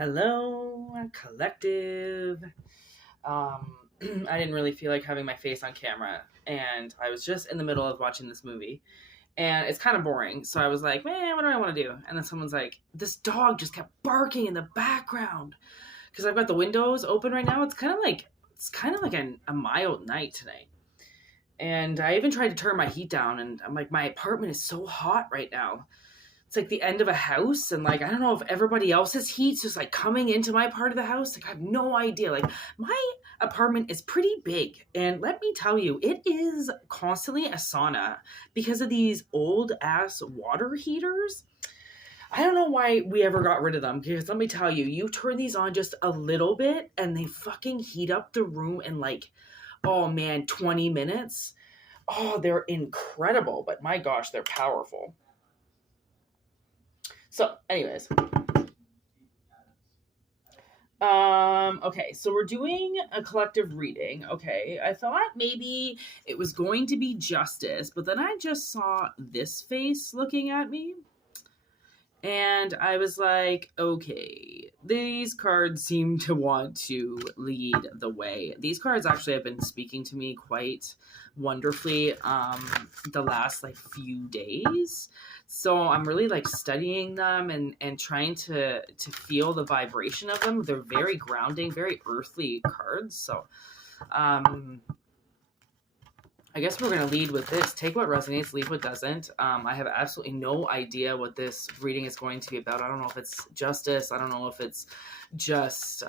Hello, collective. I didn't really feel like having my face on camera, and I was just in the middle of watching this movie, and it's kind of boring. So I was like, man, what do I want to do? And then someone's like, this dog just kept barking in the background because I've got the windows open right now. It's kind of like a mild night tonight. And I even tried to turn my heat down, and I'm like, my apartment is so hot right now. It's like the end of a house, and like I don't know if everybody else's heat's just like coming into my part of the house. Like I have no idea. Like my apartment is pretty big, and let me tell you, it is constantly a sauna because of these old ass water heaters. I don't know why we ever got rid of them, because let me tell you, you turn these on just a little bit and they fucking heat up the room in like, oh man, 20 minutes. Oh, they're incredible, but my gosh, they're powerful. So, anyways, okay, so we're doing a collective reading. Okay, I thought maybe it was going to be justice, but then I just saw this face looking at me, and I was like, okay, these cards seem to want to lead the way. These cards actually have been speaking to me quite wonderfully the last like few days. So I'm really like studying them and trying to feel the vibration of them. They're very grounding, very earthly cards. So I guess we're going to lead with this. Take what resonates, leave what doesn't. I have absolutely no idea what this reading is going to be about. I don't know if it's justice. I don't know if it's just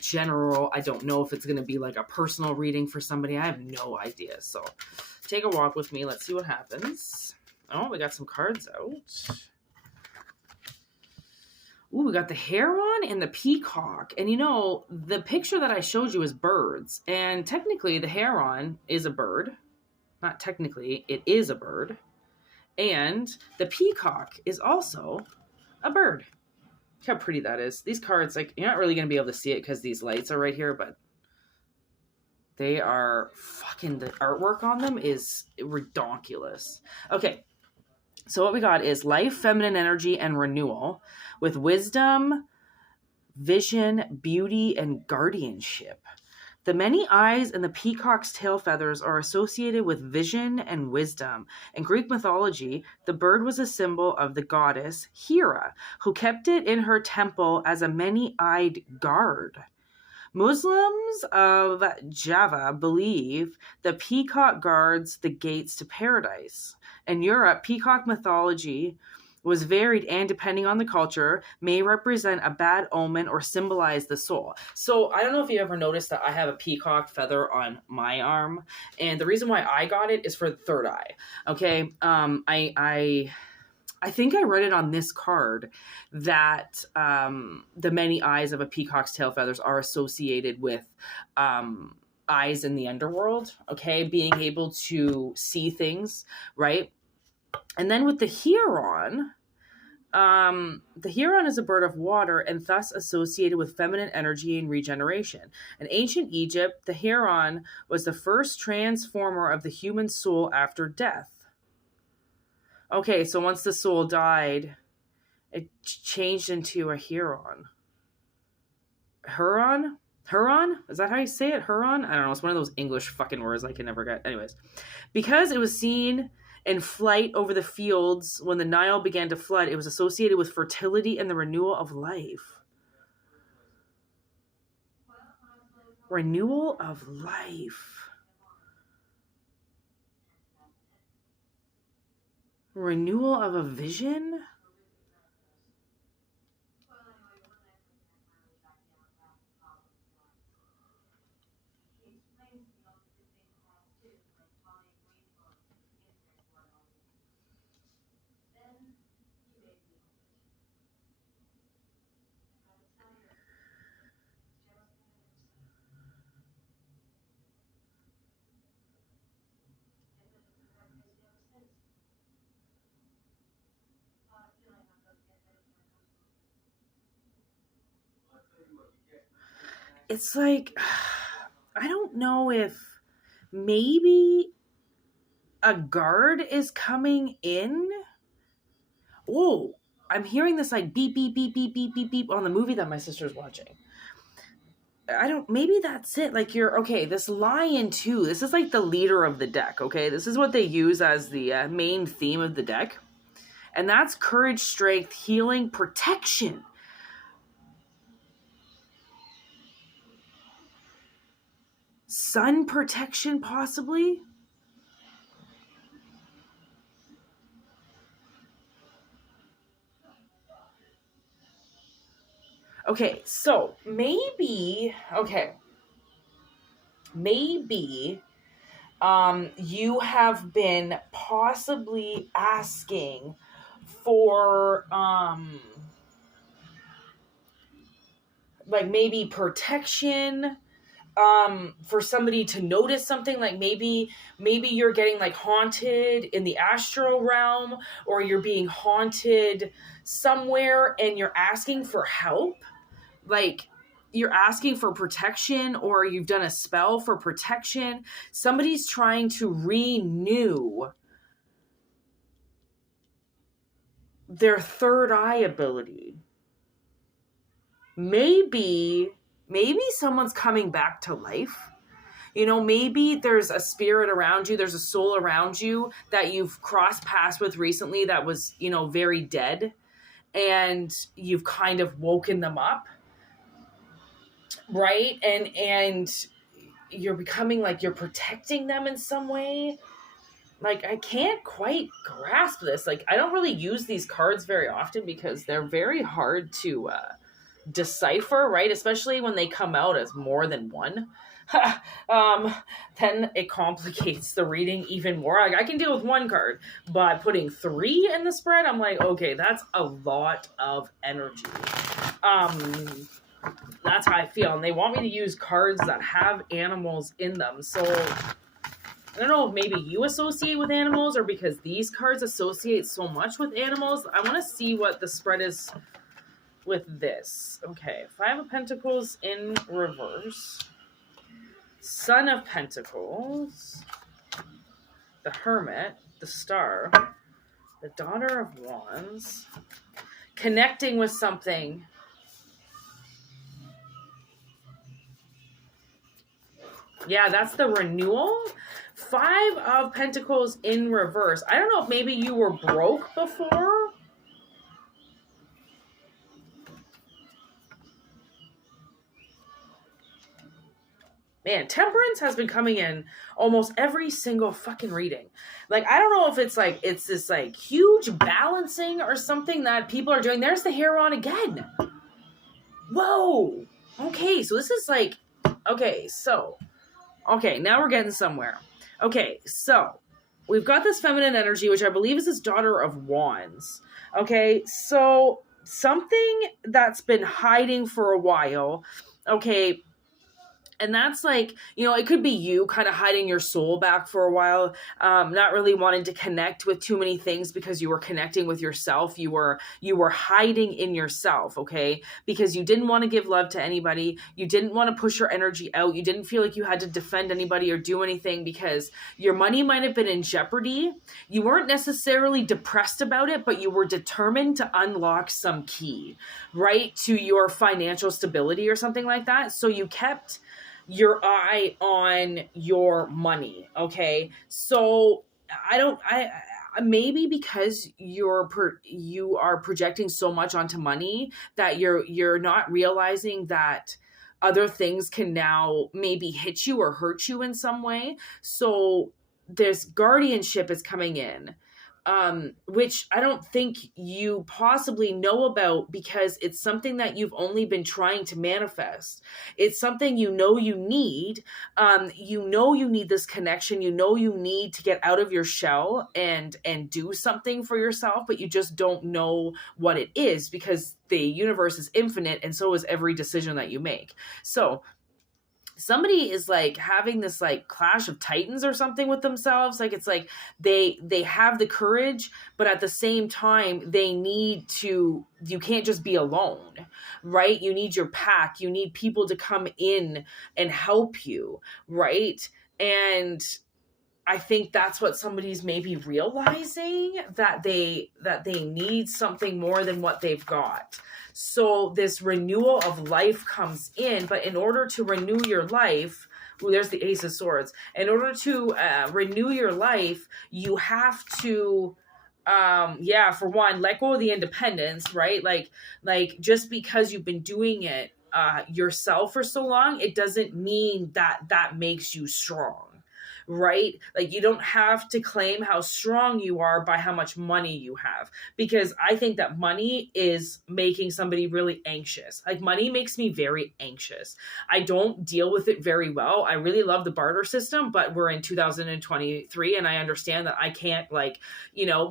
general. I don't know if it's going to be like a personal reading for somebody. I have no idea. So take a walk with me. Let's see what happens. Oh, we got some cards out. Ooh, we got the heron and the peacock. And you know, the picture that I showed you is birds. And technically, the heron is a bird. Not technically, it is a bird. And the peacock is also a bird. Look how pretty that is. These cards, like, you're not really going to be able to see it because these lights are right here, but they are fucking, the artwork on them is redonkulous. Okay, so what we got is life, feminine energy, and renewal with wisdom, vision, beauty, and guardianship. The many eyes and the peacock's tail feathers are associated with vision and wisdom. In Greek mythology, the bird was a symbol of the goddess Hera, who kept it in her temple as a many-eyed guard. Muslims of Java believe the peacock guards the gates to paradise. In Europe, peacock mythology was varied and, depending on the culture, may represent a bad omen or symbolize the soul. So I don't know if you ever noticed that I have a peacock feather on my arm, and the reason why I got it is for the third eye. Okay, I think I read it on this card that the many eyes of a peacock's tail feathers are associated with eyes in the underworld. Okay, being able to see things, right? And then with the heron is a bird of water and thus associated with feminine energy and regeneration. In ancient Egypt, the heron was the first transformer of the human soul after death. Okay, so once the soul died, it changed into a heron. Huron? Huron? Is that how you say it? Huron? I don't know. It's one of those English fucking words I can never get. Anyways, because it was seen in flight over the fields when the Nile began to flood, it was associated with fertility and the renewal of life. Renewal of life. Renewal of a vision? It's like, I don't know if maybe a guard is coming in. Oh, I'm hearing this like beep, beep, beep, beep, beep, beep, beep on the movie that my sister's watching. Maybe that's it. Like this Lion too. This is like the leader of the deck, okay? This is what they use as the main theme of the deck. And that's courage, strength, healing, protection. Sun protection, possibly? Okay, so maybe you have been possibly asking for like maybe protection, for somebody to notice something, like maybe you're getting like haunted in the astral realm, or you're being haunted somewhere and you're asking for help. Like you're asking for protection, or you've done a spell for protection. Somebody's trying to renew their third eye ability. Maybe someone's coming back to life. Maybe there's a spirit around you, there's a soul around you that you've crossed paths with recently that was, very dead, and you've kind of woken them up, right? And you're becoming like you're protecting them in some way. Like, I can't quite grasp this. Like, I don't really use these cards very often because they're very hard to decipher, right? Especially when they come out as more than one. Then it complicates the reading even more. Like, I can deal with one card, but putting 3 in the spread, I'm like, okay, that's a lot of energy. That's how I feel. And they want me to use cards that have animals in them. So I don't know if maybe you associate with animals, or because these cards associate so much with animals. I want to see what the spread is with this. Okay, 5 of Pentacles in reverse. Son of Pentacles. The Hermit. The Star. The Daughter of Wands. Connecting with something. Yeah, that's the renewal. 5 of Pentacles in reverse. I don't know if maybe you were broke before. Man, Temperance has been coming in almost every single fucking reading. Like, I don't know if it's this like huge balancing or something that people are doing. There's the Heron again. Whoa. Okay, so this is like, okay, now we're getting somewhere. Okay, so we've got this feminine energy, which I believe is this Daughter of Wands. Okay, so something that's been hiding for a while. Okay, and that's like, it could be you kind of hiding your soul back for a while, not really wanting to connect with too many things because you were connecting with yourself. You were hiding in yourself, okay? Because you didn't want to give love to anybody. You didn't want to push your energy out. You didn't feel like you had to defend anybody or do anything because your money might have been in jeopardy. You weren't necessarily depressed about it, but you were determined to unlock some key, right, to your financial stability or something like that. So you kept your eye on your money. Okay. So maybe because you are projecting so much onto money that you're not realizing that other things can now maybe hit you or hurt you in some way. So this guardianship is coming in, which I don't think you possibly know about because it's something that you've only been trying to manifest. It's something you need. You need this connection. You need to get out of your shell and do something for yourself, but you just don't know what it is because the universe is infinite and so is every decision that you make. So somebody is like having this like clash of titans or something with themselves. Like, it's like they have the courage, but at the same time you can't just be alone, right? You need your pack. You need people to come in and help you, right? And I think that's what somebody's maybe realizing, that they need something more than what they've got. So this renewal of life comes in, but in order to renew your life, ooh, there's the Ace of Swords. In order to renew your life, you have to for one, let go of the independence, right? Like just because you've been doing it yourself for so long, it doesn't mean that that makes you strong, right? Like you don't have to claim how strong you are by how much money you have, because I think that money is making somebody really anxious. Like money makes me very anxious. I don't deal with it very well. I really love the barter system, but we're in 2023 and I understand that I can't, like,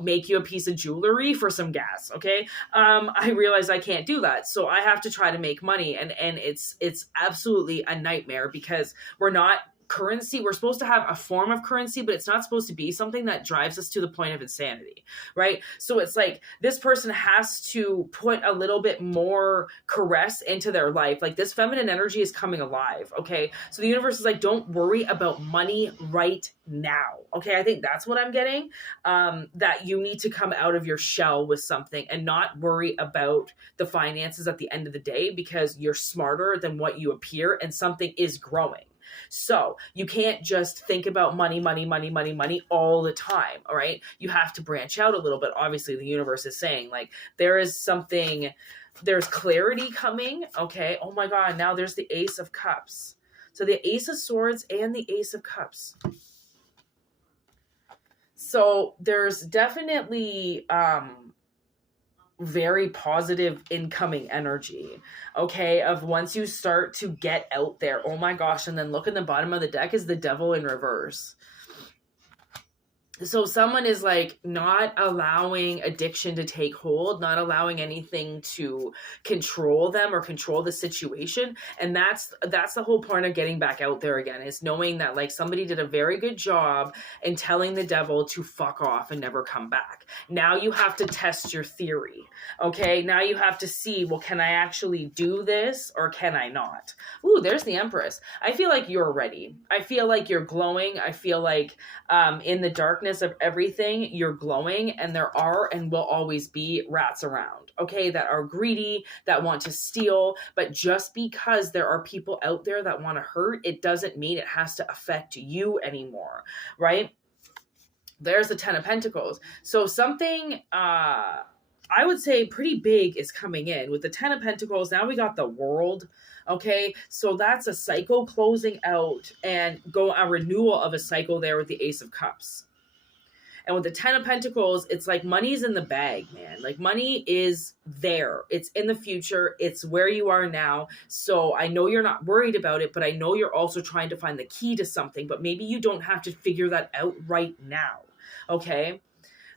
make you a piece of jewelry for some gas. Okay. I realize I can't do that. So I have to try to make money, and it's absolutely a nightmare, because we're not currency. We're supposed to have a form of currency, but it's not supposed to be something that drives us to the point of insanity, right? So it's like this person has to put a little bit more caress into their life. Like this feminine energy is coming alive, okay? So the universe is like, don't worry about money right now, okay? I think that's what I'm getting, that you need to come out of your shell with something and not worry about the finances at the end of the day, because you're smarter than what you appear and something is growing. So you can't just think about money, money, money, money, money all the time. All right. You have to branch out a little bit. Obviously, the universe is saying like there's clarity coming. Okay. Oh my God. Now there's the Ace of Cups. So the Ace of Swords and the Ace of Cups. So there's definitely very positive incoming energy, okay, of once you start to get out there. Oh my gosh. And then look in the bottom of the deck is the Devil in reverse. So someone is like not allowing addiction to take hold, not allowing anything to control them or control the situation. And that's the whole point of getting back out there again, is knowing that like somebody did a very good job in telling the devil to fuck off and never come back. Now you have to test your theory. Okay. Now you have to see, well, can I actually do this or can I not? Ooh, there's the Empress. I feel like you're ready. I feel like you're glowing. I feel like in the darkness of everything, you're glowing, and there are and will always be rats around, okay, that are greedy, that want to steal. But just because there are people out there that want to hurt, it doesn't mean it has to affect you anymore, right? There's the Ten of Pentacles. So something I would say pretty big is coming in with the Ten of Pentacles. Now we got the World. Okay, so that's a cycle closing out and a renewal of a cycle there with the Ace of Cups. And with the Ten of Pentacles, it's like money's in the bag, man. Like money is there. It's in the future. It's where you are now. So I know you're not worried about it, but I know you're also trying to find the key to something, but maybe you don't have to figure that out right now. Okay.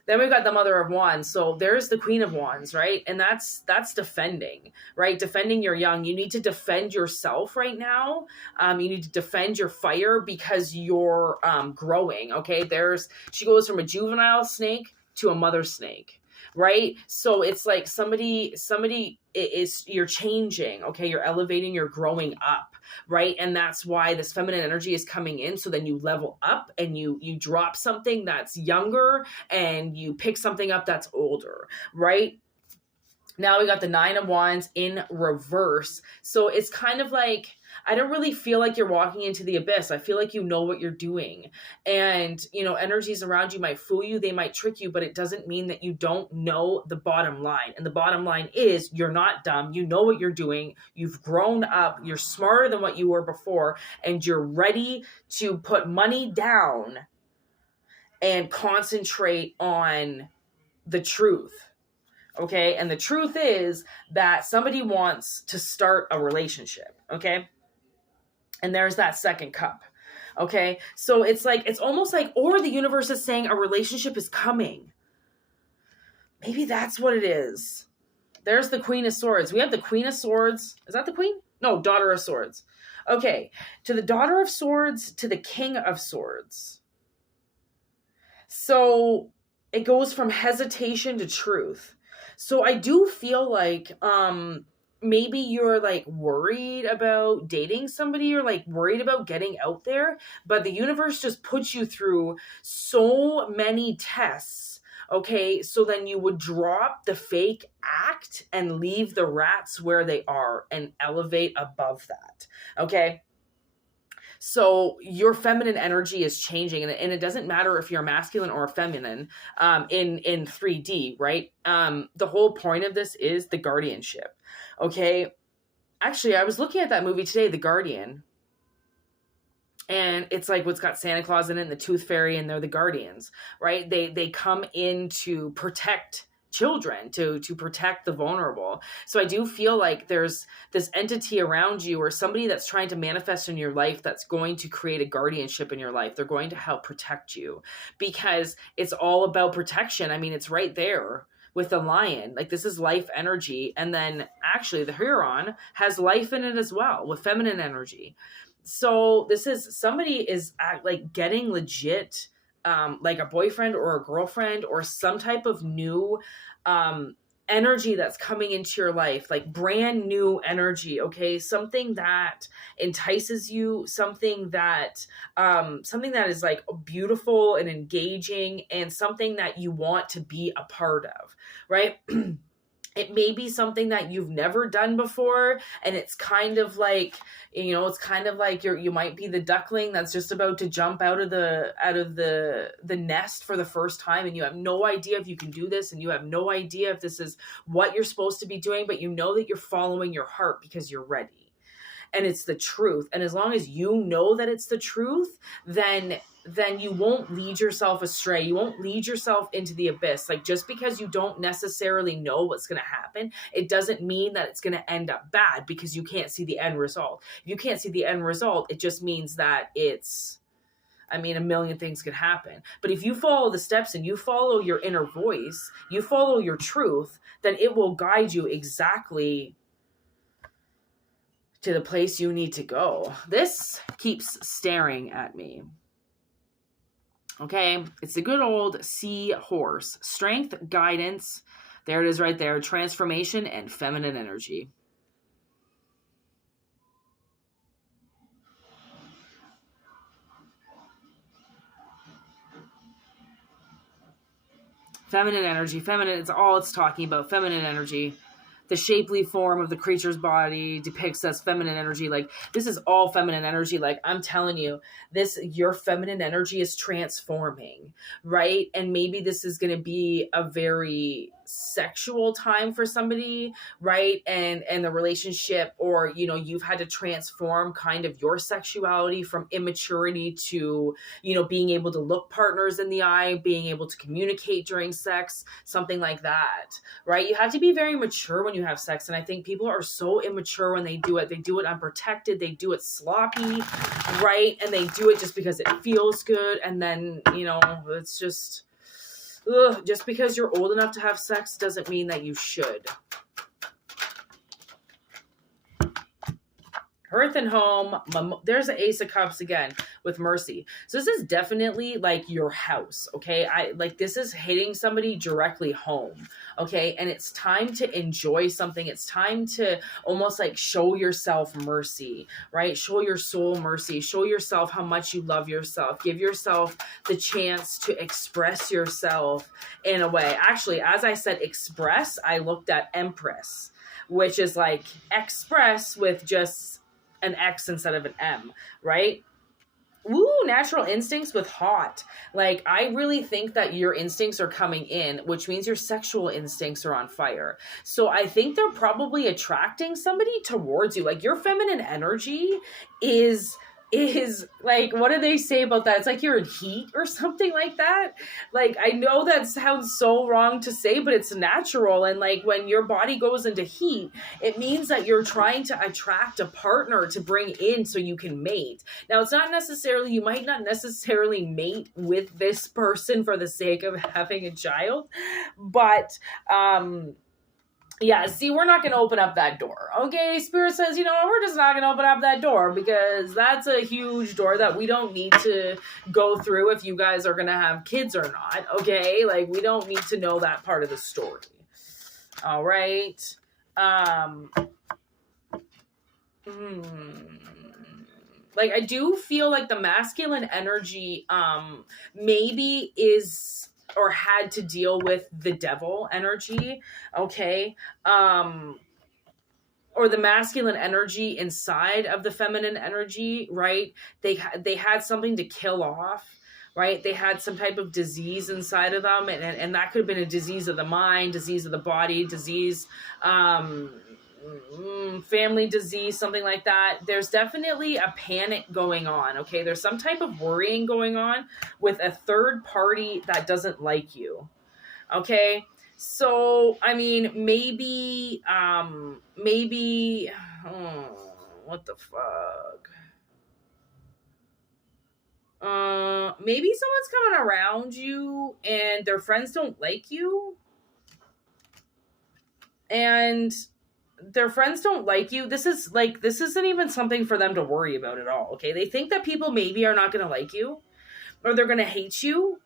Then we've got the Mother of Wands. So there's the Queen of Wands, right? And that's defending, right? Defending your young. You need to defend yourself right now. You need to defend your fire because you're growing, okay? She goes from a juvenile snake to a mother snake, right? So it's like somebody you're changing, okay? You're elevating, you're growing up, right? And that's why this feminine energy is coming in. So then you level up and you drop something that's younger and you pick something up that's older, right? Now we got the Nine of Wands in reverse. So it's kind of like, I don't really feel like you're walking into the abyss. I feel like you know what you're doing. And, energies around you might fool you. They might trick you, but it doesn't mean that you don't know the bottom line. And the bottom line is you're not dumb. You know what you're doing. You've grown up. You're smarter than what you were before. And you're ready to put money down and concentrate on the truth. Okay. And the truth is that somebody wants to start a relationship. Okay. And there's that second cup. Okay. So it's almost like, or the universe is saying a relationship is coming. Maybe that's what it is. There's the Queen of Swords. We have the Queen of Swords. Is that the Queen? No, Daughter of Swords. Okay. To the Daughter of Swords, to the King of Swords. So it goes from hesitation to truth. So I do feel like maybe you're like worried about dating somebody or like worried about getting out there, but the universe just puts you through so many tests. Okay, so then you would drop the fake act and leave the rats where they are and elevate above that. Okay, so your feminine energy is changing, and it doesn't matter if you're masculine or feminine in 3D, right? The whole point of this is the guardianship. Okay, actually, I was looking at that movie today, The Guardian, and it's like what's got Santa Claus in it and the Tooth Fairy, and they're the guardians, right? They come in to protect children, to protect the vulnerable. So I do feel like there's this entity around you or somebody that's trying to manifest in your life that's going to create a guardianship in your life. They're going to help protect you because it's all about protection. I mean, it's right there with the lion. Like, this is life energy. And then actually the Huron has life in it as well with feminine energy. So this is somebody is like getting legit, like a boyfriend or a girlfriend or some type of new energy that's coming into your life, like brand new energy. Okay, something that entices you, something that is like beautiful and engaging, and something that you want to be a part of, right? It may be something that you've never done before, and it's kind of like, it's kind of like you might be the duckling that's just about to jump out of the nest for the first time, and you have no idea if you can do this, and you have no idea if this is what you're supposed to be doing, but you know that you're following your heart because you're ready. And it's the truth. And as long as you know that it's the truth, then you won't lead yourself astray. You won't lead yourself into the abyss. Like, just because you don't necessarily know what's going to happen, it doesn't mean that it's going to end up bad because you can't see the end result. If you can't see the end result, it just means that a million things could happen. But if you follow the steps and you follow your inner voice, you follow your truth, then it will guide you exactly to the place you need to go. This keeps staring at me. Okay, it's the good old sea horse. Strength, guidance, there it is right there. Transformation and feminine energy. Feminine energy, feminine, it's all it's talking about, feminine energy. The shapely form of the creature's body depicts as feminine energy. Like, this is all feminine energy. Like, I'm telling you, your feminine energy is transforming, right? And maybe this is going to be a very sexual time for somebody, right? And the relationship, or, you've had to transform kind of your sexuality from immaturity to, being able to look partners in the eye, being able to communicate during sex, something like that, right? You have to be very mature when you have sex. And I think people are so immature when they do it. They do it unprotected. They do it sloppy, right? And they do it just because it feels good. And then, it's just, just because you're old enough to have sex doesn't mean that you should. Hearth and home. There's the Ace of Cups again with Mercy. So this is definitely like your house. Okay. This is hitting somebody directly home. Okay. And it's time to enjoy something. It's time to almost like show yourself mercy, right? Show your soul mercy. Show yourself how much you love yourself. Give yourself the chance to express yourself in a way. Actually, as I said, express, I looked at Empress, which is like express with just an X instead of an M, right? Ooh, natural instincts with hot. Like, I really think that your instincts are coming in, which means your sexual instincts are on fire. So I think they're probably attracting somebody towards you. Like, your feminine energy is like, what do they say about that? It's like you're in heat or something like that. Like, I know that sounds so wrong to say, but it's natural. And like, when your body goes into heat, it means that you're trying to attract a partner to bring in so you can mate. Now, it's not necessarily, you might not necessarily mate with this person for the sake of having a child, but yeah, see, we're not going to open up that door. Okay, Spirit says, we're just not going to open up that door because that's a huge door that we don't need to go through if you guys are going to have kids or not. Okay, like, we don't need to know that part of the story. All right. Mm. Like, I do feel like the masculine energy maybe is or had to deal with the devil energy, okay? Or the masculine energy inside of the feminine energy, right? They had something to kill off, right? They had some type of disease inside of them, and that could have been a disease of the mind, disease of the body, disease, um, family disease, something like that. There's definitely a panic going on. Okay, there's some type of worrying going on with a third party that doesn't like you. Okay. So, I mean, maybe, what the fuck? Maybe someone's coming around you and their friends don't like you, and their friends don't like you. This isn't even something for them to worry about at all. Okay. They think that people maybe are not going to like you or they're going to hate you,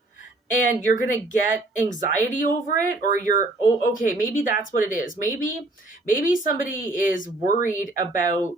and you're gonna get anxiety over it, or okay, maybe that's what it is. Maybe somebody is worried about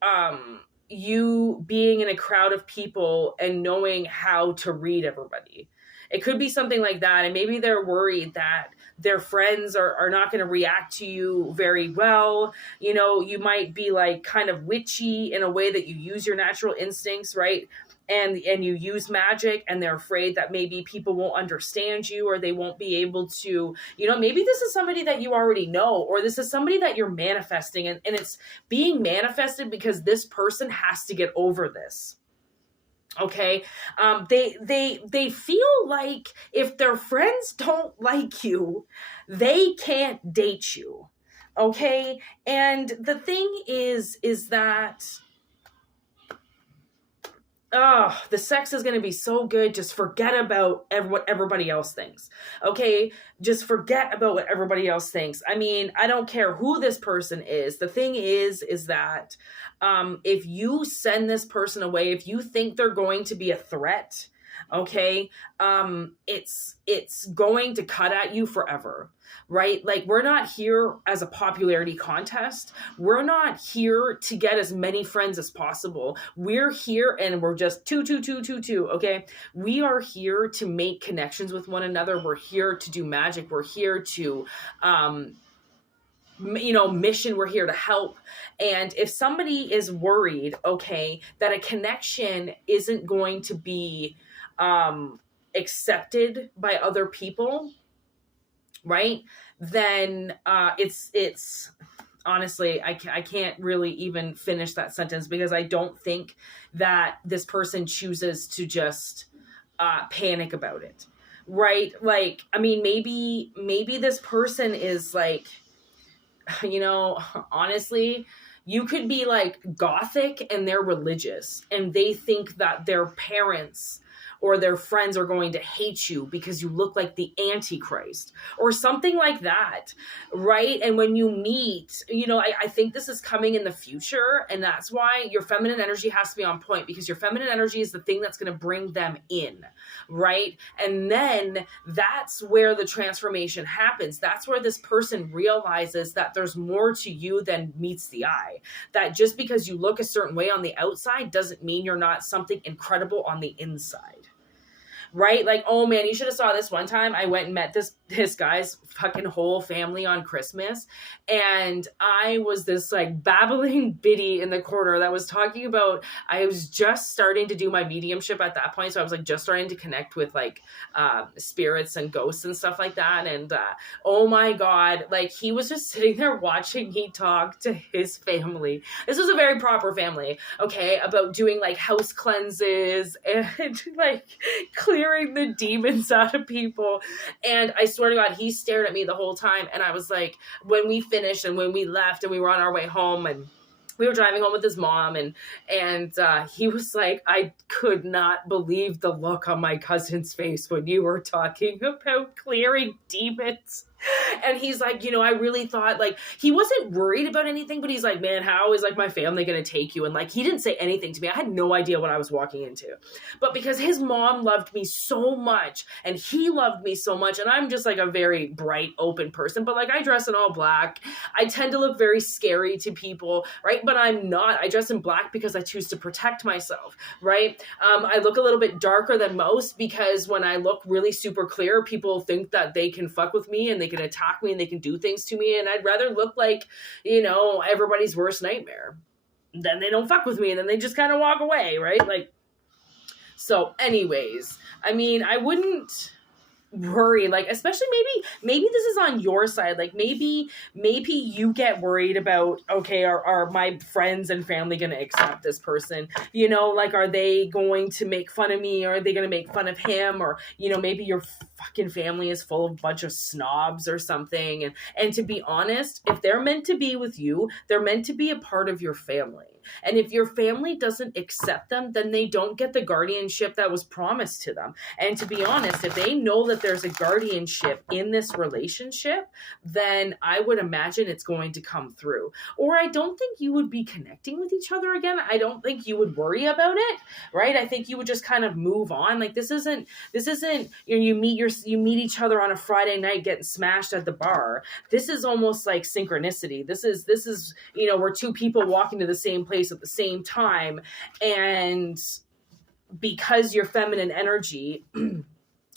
um you being in a crowd of people and knowing how to read everybody. It could be something like that, and maybe they're worried that their friends are not going to react to you very well. You know, you might be like kind of witchy in a way that you use your natural instincts, right? And you use magic, and they're afraid that maybe people won't understand you, or they won't be able to, you know, maybe this is somebody that you already know, or this is somebody that you're manifesting, and it's being manifested because this person has to get over this. Okay. They feel like if their friends don't like you, they can't date you. Okay. And the thing is that, oh, the sex is going to be so good. Just forget about what everybody else thinks. Okay. Just forget about what everybody else thinks. I mean, I don't care who this person is. The thing is that, if you send this person away, if you think they're going to be a threat, okay, it's going to cut at you forever. Right? Like, we're not here as a popularity contest. We're not here to get as many friends as possible. We're here and we're just two, okay? We are here to make connections with one another. We're here to do magic. We're here to, mission. We're here to help. And if somebody is worried, okay, that a connection isn't going to be accepted by other people, right? Then it's honestly, I can't really even finish that sentence, because I don't think that this person chooses to just panic about it, right? Like, I mean, maybe this person is like, honestly, you could be like gothic and they're religious, and they think that their parents or their friends are going to hate you because you look like the Antichrist or something like that, right? And when you meet, I think this is coming in the future, and that's why your feminine energy has to be on point, because your feminine energy is the thing that's going to bring them in, right? And then that's where the transformation happens. That's where this person realizes that there's more to you than meets the eye, that just because you look a certain way on the outside doesn't mean you're not something incredible on the inside. Right? Like, oh man, you should have saw this one time. I went and met this guy's fucking whole family on Christmas. And I was this like babbling biddy in the corner that was talking about, I was just starting to do my mediumship at that point. So I was like just starting to connect with like spirits and ghosts and stuff like that. And oh my God, like he was just sitting there watching me talk to his family. This was a very proper family, okay, about doing like house cleanses and like clearing the demons out of people. And I swear to God, he stared at me the whole time. And I was like, when we finished and when we left and we were on our way home and we were driving home with his mom, and he was like, I could not believe the look on my cousin's face when you were talking about clearing demons. And he's like, I really thought, like, he wasn't worried about anything, but he's like, man, how is like my family going to take you? And like, he didn't say anything to me. I had no idea what I was walking into, but because his mom loved me so much and he loved me so much. And I'm just like a very bright, open person, but like I dress in all black. I tend to look very scary to people, right? But I'm not. I dress in black because I choose to protect myself, right? I look a little bit darker than most because when I look really super clear, people think that they can fuck with me and they can attack me and they can do things to me. And I'd rather look like, everybody's worst nightmare. Then they don't fuck with me and then they just kind of walk away, right? Like, so anyways, I mean, I wouldn't worry, like, especially maybe this is on your side, like maybe you get worried about, okay, are my friends and family going to accept this person, like, are they going to make fun of me, or are they going to make fun of him, or maybe your fucking family is full of a bunch of snobs or something, and to be honest, if they're meant to be with you, they're meant to be a part of your family. And if your family doesn't accept them, then they don't get the guardianship that was promised to them. And to be honest, if they know that there's a guardianship in this relationship, then I would imagine it's going to come through. Or I don't think you would be connecting with each other again. I don't think you would worry about it, right? I think you would just kind of move on. Like, this isn't you meet each other on a Friday night getting smashed at the bar. This is almost like synchronicity. This is we're two people walking to the same place at the same time, and because your feminine energy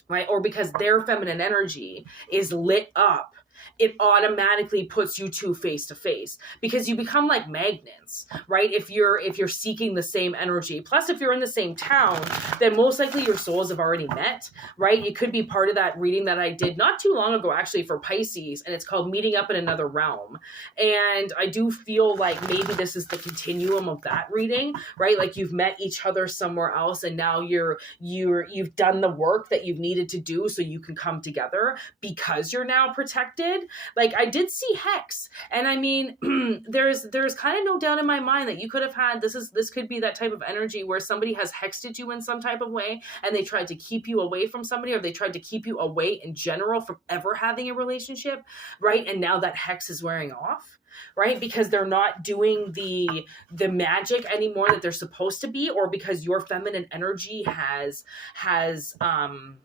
right, or because their feminine energy is lit up, it automatically puts you two face to face, because you become like magnets, right? If you're seeking the same energy, plus if you're in the same town, then most likely your souls have already met, right? It could be part of that reading that I did not too long ago, actually, for Pisces, and it's called Meeting Up in Another Realm. And I do feel like maybe this is the continuum of that reading, right? Like, you've met each other somewhere else, and now you've done the work that you've needed to do so you can come together because you're now protected. Like, I did see Hex, and I mean, there's kind of no doubt in my mind that you could have had, this could be that type of energy where somebody has hexed you in some type of way, and they tried to keep you away from somebody, or they tried to keep you away in general from ever having a relationship, right? And now that hex is wearing off, right? Because they're not doing the magic anymore that they're supposed to be, or because your feminine energy has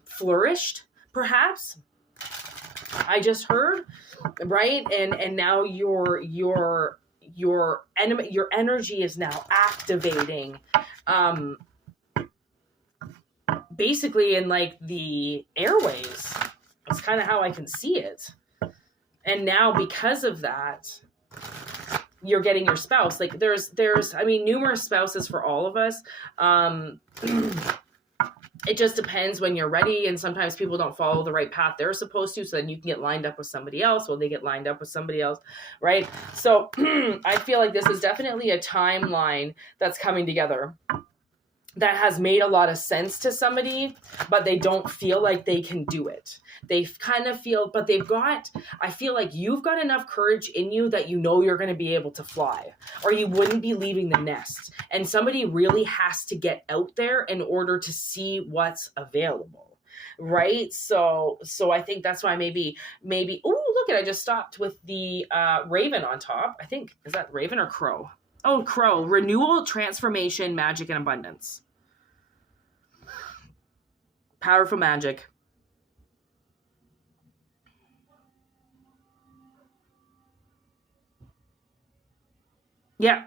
flourished, perhaps. I just heard, right? And now your energy is now activating, basically in like the airways. That's kind of how I can see it. And now because of that, you're getting your spouse. Like, there's I mean, numerous spouses for all of us. It just depends when you're ready, and sometimes people don't follow the right path they're supposed to, so then you can get lined up with somebody else, or they get lined up with somebody else, right? So I feel like this is definitely a timeline that's coming together that has made a lot of sense to somebody, but they don't feel like they can do it. They kind of feel, but I feel like you've got enough courage in you that you're going to be able to fly, or you wouldn't be leaving the nest. And somebody really has to get out there in order to see what's available, right? So I think that's why maybe, oh, look, I just stopped with the raven on top. I think, is that raven or crow? Oh, crow. Renewal, transformation, magic, and abundance. Powerful magic. Yeah.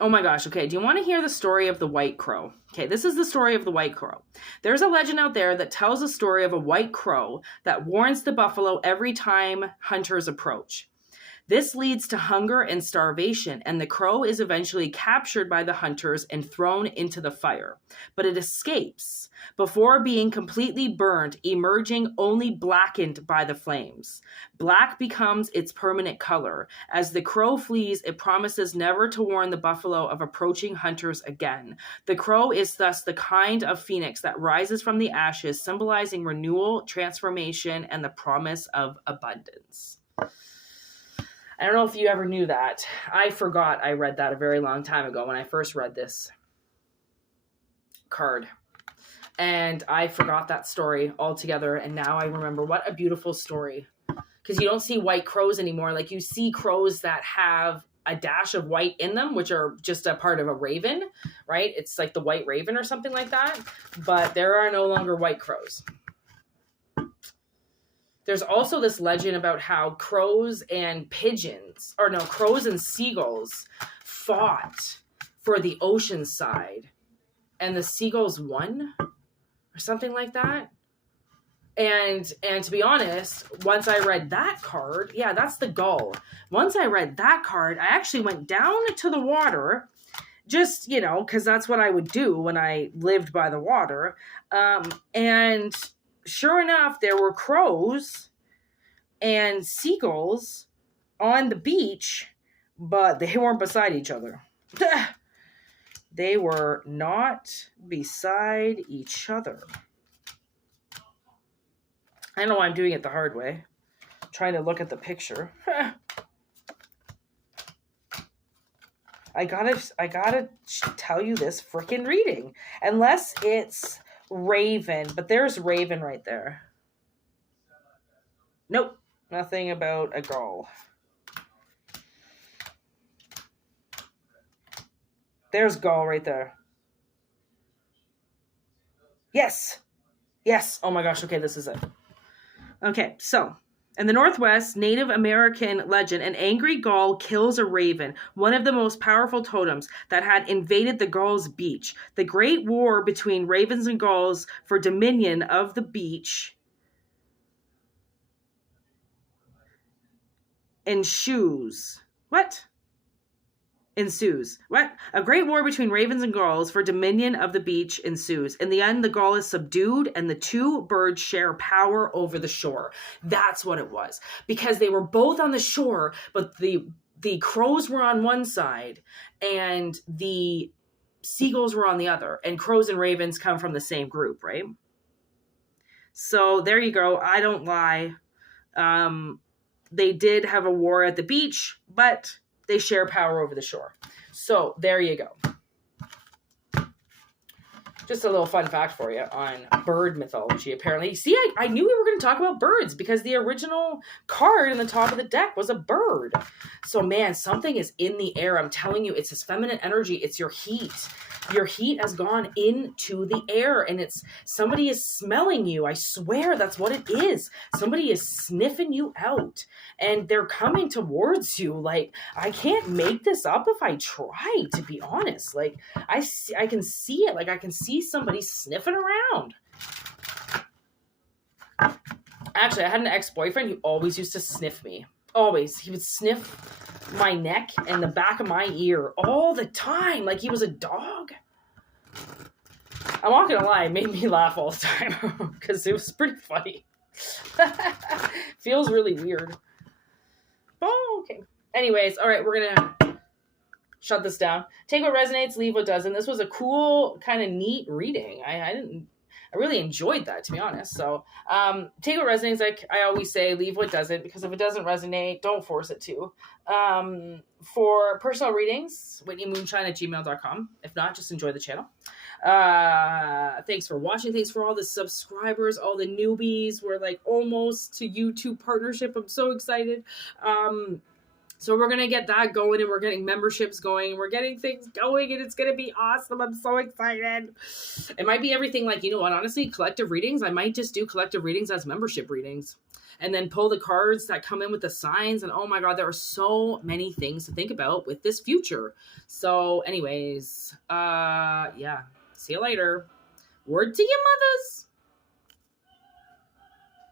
Oh my gosh. Okay. Do you want to hear the story of the white crow? Okay. This is the story of the white crow. There's a legend out there that tells a story of a white crow that warns the buffalo every time hunters approach. This leads to hunger and starvation, and the crow is eventually captured by the hunters and thrown into the fire. But it escapes before being completely burned, emerging only blackened by the flames. Black becomes its permanent color. As the crow flees, it promises never to warn the buffalo of approaching hunters again. The crow is thus the kind of phoenix that rises from the ashes, symbolizing renewal, transformation, and the promise of abundance. I don't know if you ever knew that. I forgot I read that a very long time ago when I first read this card. And I forgot that story altogether. And now I remember. What a beautiful story. Because you don't see white crows anymore. Like, you see crows that have a dash of white in them, which are just a part of a raven, right? It's like the white raven or something like that. But there are no longer white crows. There's also this legend about how crows and crows and seagulls fought for the ocean side, and the seagulls won or something like that. And to be honest, once I read that card, yeah, that's the gull. Once I read that card, I actually went down to the water, just, because that's what I would do when I lived by the water. And sure enough, there were crows and seagulls on the beach, but they weren't beside each other. They were not beside each other. I know I'm doing it the hard way. Trying to look at the picture. I gotta tell you this freaking reading. Unless it's Raven. But there's Raven right there. Nope. Nothing about a gull. There's gull right there. Yes. Yes. Oh my gosh. Okay, this is it. Okay, so in the Northwest, Native American legend, an angry gull kills a raven, one of the most powerful totems that had invaded the gulls' beach. The great war between ravens and gulls for dominion of the beach ensues. What? Ensues. What? A great war between ravens and gulls for dominion of the beach ensues. In the end, the gull is subdued and the two birds share power over the shore. That's what it was. Because they were both on the shore, but the crows were on one side and the seagulls were on the other. And crows and ravens come from the same group, right? So there you go. I don't lie. They did have a war at the beach, but they share power over the shore. So there you go. Just a little fun fact for you on bird mythology, apparently. See, I knew we were going to talk about birds because the original card in the top of the deck was a bird. So, man, something is in the air. I'm telling you, it's this feminine energy. It's your heat. Your heat has gone into the air, and somebody is smelling you. I swear that's what it is. Somebody is sniffing you out, and they're coming towards you. Like, I can't make this up if I try, to be honest. Like, I can see it. Like, I can see somebody sniffing around. Actually, I had an ex-boyfriend who always used to sniff me. Always. He would sniff my neck and the back of my ear all the time, like he was a dog. I'm not gonna lie, it made me laugh all the time because it was pretty funny. Feels really weird. Oh, okay. Anyways, all right, we're gonna shut this down. Take what resonates, leave what doesn't. This was a cool, kind of neat reading. I really enjoyed that, to be honest. So take what resonates, like I always say, leave what doesn't, because if it doesn't resonate, don't force it to. For personal readings, whitneymoonshine@gmail.com. If not, just enjoy the channel. Thanks for watching. Thanks for all the subscribers, all the newbies. We're like almost to YouTube partnership. I'm so excited. So we're going to get that going, and we're getting memberships going, and we're getting things going, and it's going to be awesome. I'm so excited. It might be everything, like, you know what, honestly, collective readings, I might just do collective readings as membership readings, and then pull the cards that come in with the signs, and oh my God, there are so many things to think about with this future. So anyways, yeah, see you later. Word to your mothers.